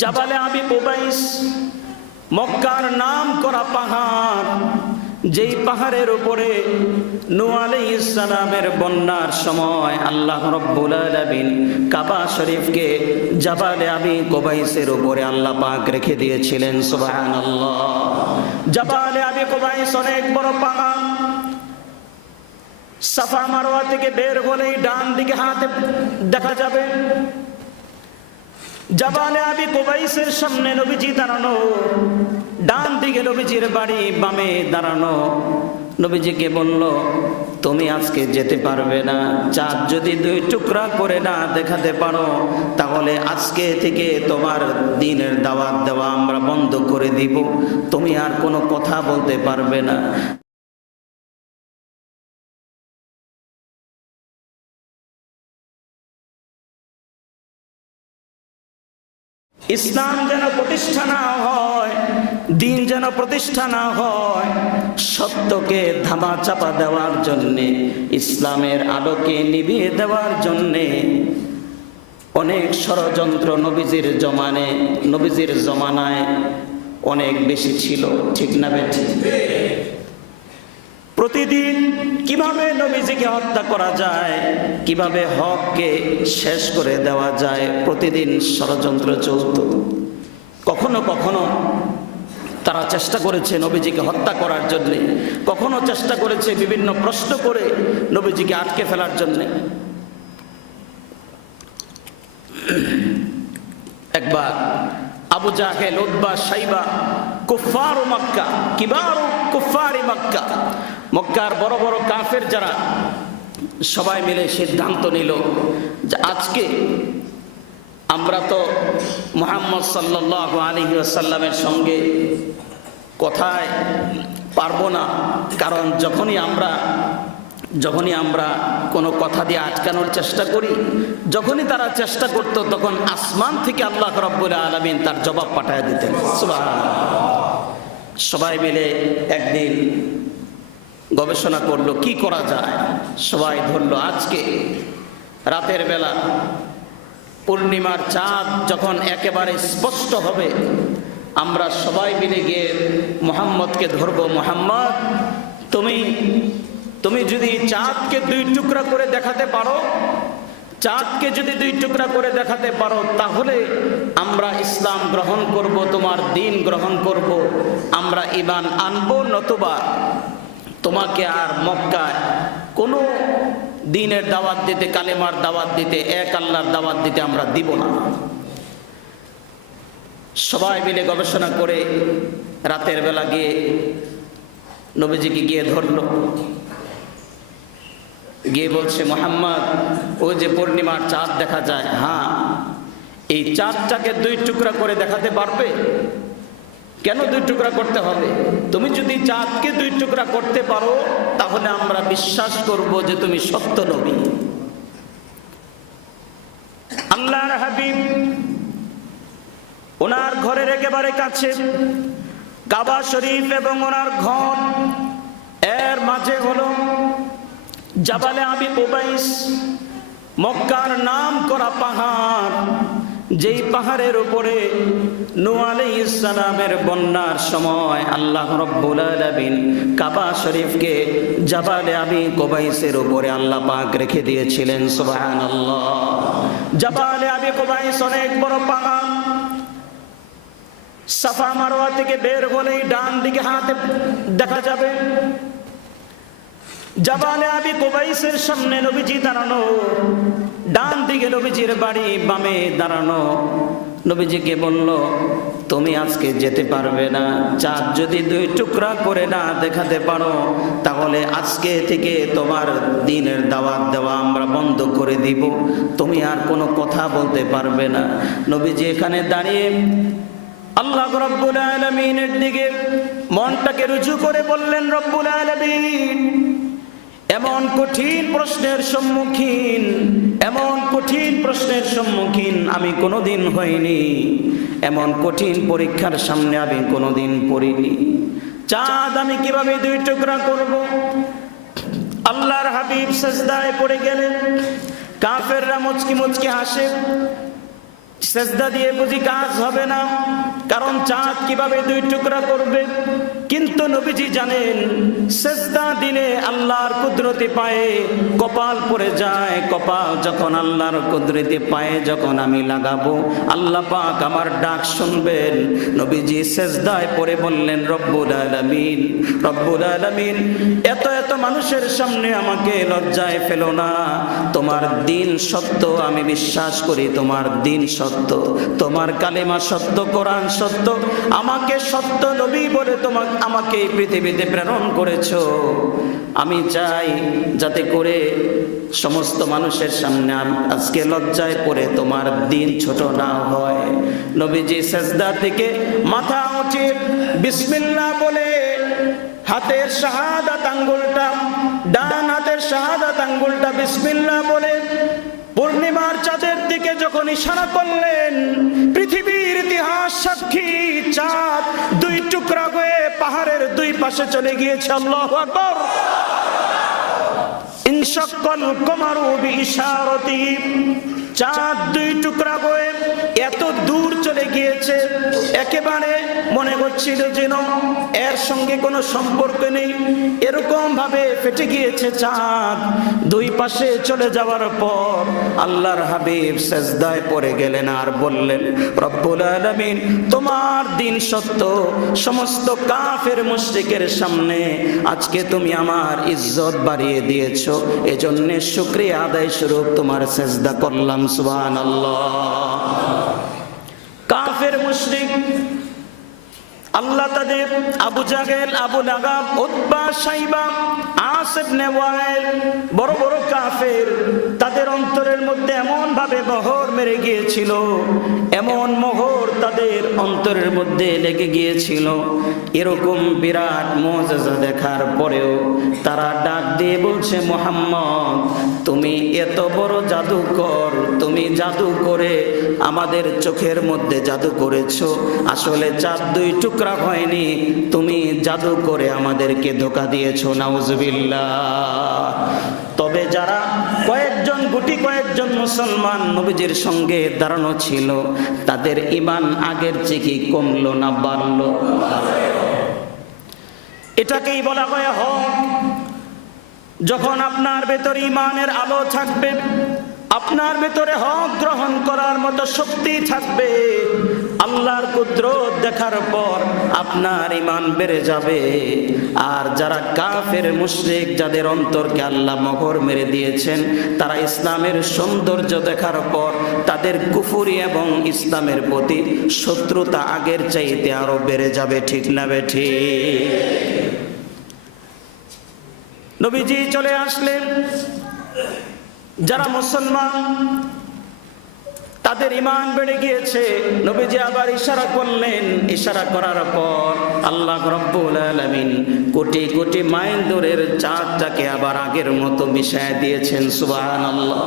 জাবালে আবি কুবাইস মক্কার নাম করা পাহাড়, যেই পাহাড়ের উপরে নূ আলাইহিস সালামের বন্যার সময় আল্লাহ রব্বুল আলামিন কাবা শরীফকে জাবালে আবি কুবাইসের উপরে আল্লাহ পাক রেখে দিয়েছিলেন, সুবহানাল্লাহ। জাবালে আবি কোবাইস অনেক বড় পাহাড়। সাফা মারোয়া থেকে বের হলেই ডান দিকে হাতে দেখা যাবে। জাবালে আবি কোবাইসের সামনে নবীজি দাঁড়ানো, ডান দিকে নবীজির বাড়ি, বামে দাঁড়ানো। নবীজিকে বলল, তুমি আজকে যেতে পারবে না। চাঁদ যদি দুই টুকরা করে না দেখাতে পারো, তাহলে আজকে থেকে তোমার দিনের দাওয়াত দেওয়া আমরা বন্ধ করে দিব। তুমি আর কোনো কথা বলতে পারবে না। ইসলাম যেন প্রতিষ্ঠা না হয়, দিন যেন প্রতিষ্ঠা না হয়, সত্যকে ধামা চাপা দেওয়ার জন্যে, ইসলামের আলোকে নিভিয়ে দেওয়ার জন্যে, অনেক ষড়যন্ত্র নবীজির জমানে, নবীজির জমানায় অনেক বেশি ছিল, ঠিক না বেঠিক প্রতিদিন কীভাবে নবীজিকে হত্যা করা যায়, কীভাবে হককে শেষ করে দেওয়া যায়, প্রতিদিন ষড়যন্ত্র চলত। কখনো কখনো তারা চেষ্টা করেছে নবীজিকে হত্যা করার জন্যে, কখনো চেষ্টা করেছে বিভিন্ন প্রশ্ন করে নবীজিকে আটকে ফেলার জন্যে। একবার আবু জাহেল উদ্বা সাইবা কুফার মক্কা, কিবার কুফার মক্কা মক্কার বড় বড় কাফের যারা, সবাই মিলে সিদ্ধান্ত নিল যে আজকে আমরা তো মোহাম্মদ সাল্লাহ আলী আসাল্লামের সঙ্গে কথায় পারব না, কারণ যখনই আমরা যখনই আমরা কোনো কথা দিয়ে আটকানোর চেষ্টা করি, যখনই তারা চেষ্টা করত তখন আসমান থেকে আল্লাহ রব্বুল আলমিন তার জবাব পাঠায় দিতেন। সবাই মিলে একদিন গবেষণা করল, কি করা যায়? সবাই ধরলো, আজকে রাতের বেলা পূর্ণিমার চাঁদ যখন একেবারে স্পষ্ট হবে, আমরা সবাই মিলে গিয়ে মোহাম্মদকে ধরবো। মোহাম্মদ, তুমি তুমি যদি চাঁদকে দুই টুকরা করে দেখাতে পারো, চাঁদকে যদি দুই টুকরা করে দেখাতে পারো, তাহলে আমরা ইসলাম গ্রহণ করব, তোমার দিন গ্রহণ করব, আমরা ইমান আনব নতুবা। তোমাকে আর মক্কায় কোনো দিনের দাওয়াত দিতে, কালেমার দাওয়াত দিতে, এক আল্লাহর দাওয়াত দিতে আমরা দিব না। সবাই মিলে গবেষণা করে রাতের বেলা গিয়ে নবীজিকে গিয়ে ধরলো। গিয়ে বলছে, মোহাম্মদ, ওই যে পূর্ণিমার চাঁদ দেখা যায়। হ্যাঁ এই চাঁদটাকে দুই টুকরা করে দেখাতে পারবে? কেন দুই টুকরা করতে হবে? তুমি যদি চাঁদকে দুই টুকরা করতে পারো, তাহলে আমরা বিশ্বাস করব যে তুমি সত্য নবী। আল্লাহর হাবিব ওনার ঘরের একেবারে কাছে, কাবা শরীফ এবং ওনার ঘর। এর মাঝে হলো জাবালে আবি কুবাইস মক্কার নাম করা পাহাড়। যেই পাহাড়ের উপরে নূ আলাইহিস সালামের বন্যার সময় আল্লাহ রব্বুল আলামিন কাবা শরীফকে জাবালে আমি কুবাইসের উপরে আল্লাহ পাক রেখে দিয়েছিলেন, সুবহানাল্লাহ। জাবালে আমি কুবাইস অনেক বড় পাহাড়। সাফা মারোয়া থেকে বের হলেই ডান দিকে হাতে দেখা যাবে। জাবালে আবি কোবাইসের সামনে নবীজি দাঁড়ানো। ডান দিকে নবীজির বাড়ি, বামে দাঁড়ানো। নবীজিকে বলল, তুমি আজকে যেতে পারবে না। চাঁদ যদি দুই টুকরা করে না দেখাতে পারো, তাহলে আজকে থেকে তোমার দিনের দাওয়াত দেওয়া আমরা বন্ধ করে দিব। তুমি আর কোনো কথা বলতে পারবে না। নবীজি এখানে দাঁড়িয়ে আল্লাহ রব্বুল আলমিনের দিকে মনটাকে রুজু করে বললেন, রব্বুল আলমিন এমন কঠিন প্রশ্নের সম্মুখীন, এমন কঠিন প্রশ্নের সম্মুখীন আমি কোনোদিন হইনি। এমন কঠিন পরীক্ষার সামনে আমি কোনোদিন পড়িনি। চাঁদ আমি কীভাবে দুই টুকরা করব? আল্লাহর হাবিব সেজদায় পড়ে গেলেন। কাফেররা মুচকি মুচকি হাসে। সেজদা দিয়ে বুঝি কাজ হবে না, কারণ চাঁদ কীভাবে দুই টুকরা করবে? কিন্তু নবীজি জানেন, সেজদা দিলে আল্লাহর কুদরতি পায়ে কপাল পড়ে যায়। কপাল যখন আল্লাহর কুদরতি পায়ে যখন আমি লাগাবো, আল্লাহ পাক আমার ডাক শুনবেন। নবীজি সেজদায় পড়ে বললেন, রব্বুল আলামিন রব্বুল আলামিন, এত এত মানুষের সামনে আমাকে লজ্জায় ফেলো না। তোমার দিন সত্য, আমি বিশ্বাস করি তোমার দিন সত্য। তোমার কালেমা সত্য, কোরআন সত্য। আমাকে সত্য নবী বলে তোমাকে আমাকে এই পৃথিবীতে প্রেরণ করেছ। আমি চাই যাতে করে সমস্ত মানুষের সামনে আজকে লজ্জায় পড়ে তোমার দিন ছোট না হয়। নবীজি সেজদা থেকে মাথা উঠে বিসমিল্লাহ বলে, হাতের শাহাদাত আঙ্গুলটা, ডান হাতের শাহাদাত আঙ্গুলটা বিসমিল্লাহ বলে, পূর্ণিমার চাঁদের দিকে যখন ইশারা করলেন পাশে চলে গিয়েছে আল্লাহ আকবর। ইনশাক্কাল কমারু বিশারতি চাঁদ দুই টুকরা দূর গিয়েছে একেবারে মনে করছিল যেন এর সঙ্গে কোনো সম্পর্ক নেই। এরকম ভাবে ফেটে গিয়েছে চাঁদ। দুই পাশে চলে যাওয়ার পর আল্লাহর হাবিব সেজদায় পড়ে গেলেন আর বললেন, রব্বুল আলামিন, তোমার দিন সত্য, সমস্ত কাফের মুশরিকের সামনে আজকে তুমি আমার ইজ্জত বাড়িয়ে দিয়েছ। এজন্যে শুকরিয়া আদায় স্বরূপ তোমার সেজদা করলাম, সুবহানাল্লাহ কাফের মুশরিক আল্লাহ তাদের আবু জাহেল, আবু লাগাব উদ্বা সাইবা আসেফ নেওয়ায়ের বড় বড় কাফের, তাদের অন্তরের মধ্যে এমন ভাবে বহর মেরে গিয়েছিল, এমন অন্তরের মধ্যে লেগে গিয়েছিল। এরকম বিরাট মজাজা দেখার পরেও তারা ডাক দিয়ে বলছে, মোহাম্মদ, তুমি এত বড় জাদুকর, তুমি জাদু করে আমাদের চোখের মধ্যে জাদু করেছ। আসলে চাঁদ দুই টুকরা হয়নি, তুমি জাদু করে আমাদেরকে ধোকা দিয়েছ। নাউজুবিল্লাহ। মুসলমান নবীজির সঙ্গে দাঁড়ানো ছিল। তাদের ইমান আগের চেয়ে কমলো না, বাড়লো। এটাকেই বলা হয় হক। যখন আপনার ভেতর ইমানের আলো থাকবে, আপনার ভেতরে হক গ্রহণ করার মতো শক্তি থাকবে। আল্লাহর কুদরত দেখার পর আপনার ইমান বেড়ে যাবে। আর যারা কাফের, মুশরিক, যাদের অন্তরকে আল্লাহ মহর মেরে দিয়েছেন, তারা ইসলামের সৌন্দর্য দেখার পর তাদের কুফুরি এবং ইসলামের প্রতি শত্রুতা আগের চাইতে আরও বেড়ে যাবে, ঠিক না বেঠি নবীজি চলে আসলেন। যারা মুসলমান তাদের ইমান বেড়ে গিয়েছে। নবীজি আবার ইশারা করলেন। ইশারা করার পর আল্লাহ রব্বুল আলমিন কোটি কোটি মাইল দূরের চাঁদটাকে আবার আগের মতো মিশায় দিয়েছেন। সুবহানাল্লাহ।